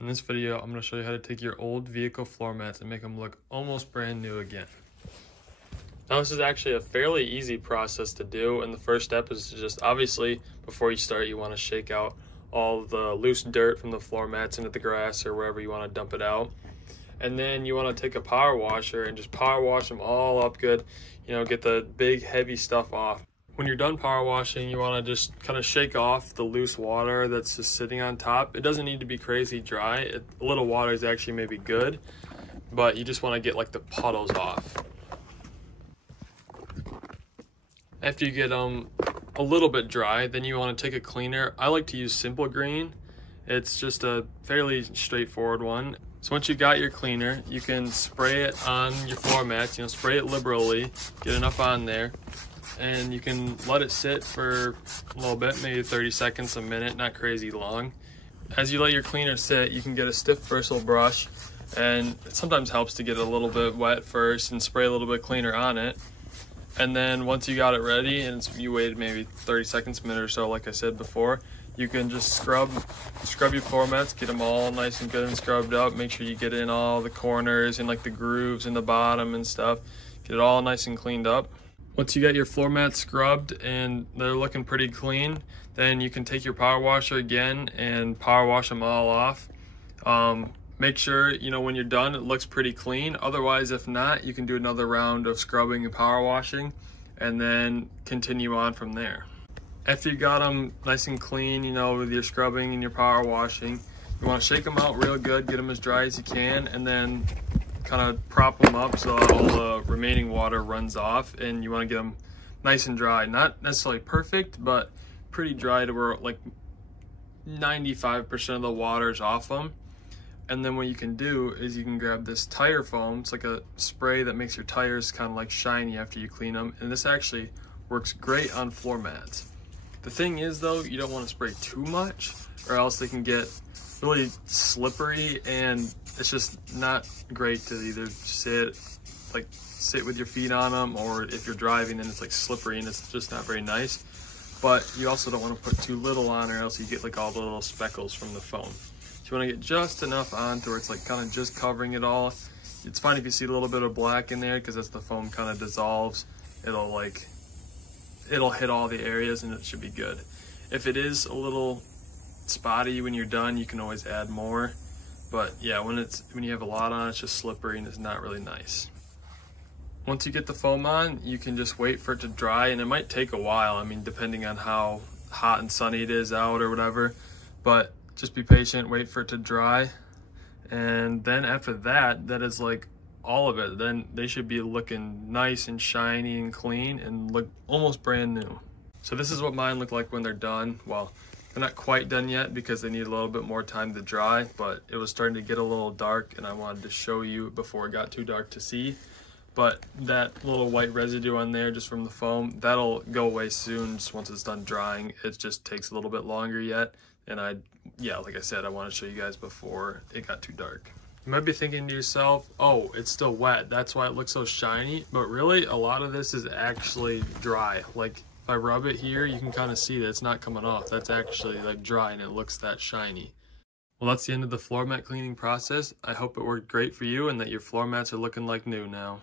In this video, I'm going to show you how to take your old vehicle floor mats and make them look almost brand new again. Now this is actually a fairly easy process to do, and the first step is to just, obviously, before you start, you want to shake out all the loose dirt from the floor mats into the grass or wherever you want to dump it out. And then you want to take a power washer and just power wash them all up good, get the big heavy stuff off. When you're done power washing, you want to just kind of shake off the loose water that's just sitting on top. It doesn't need to be crazy dry. A little water is actually maybe good, but you just want to get like the puddles off. After you get them a little bit dry, then you want to take a cleaner. I like to use Simple Green. It's just a fairly straightforward one. So once you got your cleaner, you can spray it on your floor mats, spray it liberally, get enough on there, and you can let it sit for a little bit, maybe 30 seconds, a minute, not crazy long. As you let your cleaner sit, you can get a stiff bristle brush, and it sometimes helps to get it a little bit wet first and spray a little bit cleaner on it. And then once you got it ready and you waited maybe 30 seconds, a minute or so, like I said before, you can just scrub your floor mats, get them all nice and good and scrubbed up. Make sure you get in all the corners and like the grooves in the bottom and stuff. Get it all nice and cleaned up. Once you get your floor mats scrubbed and they're looking pretty clean, then you can take your power washer again and power wash them all off. Make sure, when you're done, it looks pretty clean. Otherwise, if not, you can do another round of scrubbing and power washing and then continue on from there. After you got them nice and clean, with your scrubbing and your power washing, you want to shake them out real good, get them as dry as you can, and then kind of prop them up so all the remaining water runs off, and you want to get them nice and dry. Not necessarily perfect, but pretty dry to where like 95% of the water is off them. And then what you can do is you can grab this tire foam. It's like a spray that makes your tires kind of like shiny after you clean them. And this actually works great on floor mats. The thing is though, you don't want to spray too much or else they can get really slippery, and it's just not great to either sit with your feet on them, or if you're driving then it's like slippery and it's just not very nice. But you also don't want to put too little on or else you get like all the little speckles from the foam. You want to get just enough on to where it's like kind of just covering it all. It's fine if you see a little bit of black in there, because as the foam kind of dissolves, it'll hit all the areas and it should be good. If it is a little spotty when you're done, you can always add more. But yeah, when you have a lot on, it's just slippery and it's not really nice. Once you get the foam on, you can just wait for it to dry, and it might take a while. I mean, depending on how hot and sunny it is out or whatever, but just be patient, wait for it to dry. And then after that is like all of it. Then they should be looking nice and shiny and clean and look almost brand new. So this is what mine look like when they're done. Well, they're not quite done yet because they need a little bit more time to dry, but it was starting to get a little dark and I wanted to show you before it got too dark to see. But that little white residue on there just from the foam, that'll go away soon just once it's done drying. It just takes a little bit longer yet. And like I said, I want to show you guys before it got too dark. You might be thinking to yourself, oh, it's still wet, that's why it looks so shiny. But really, a lot of this is actually dry. Like if I rub it here, you can kind of see that it's not coming off. That's actually like dry and it looks that shiny. Well, that's the end of the floor mat cleaning process. I hope it worked great for you and that your floor mats are looking like new now.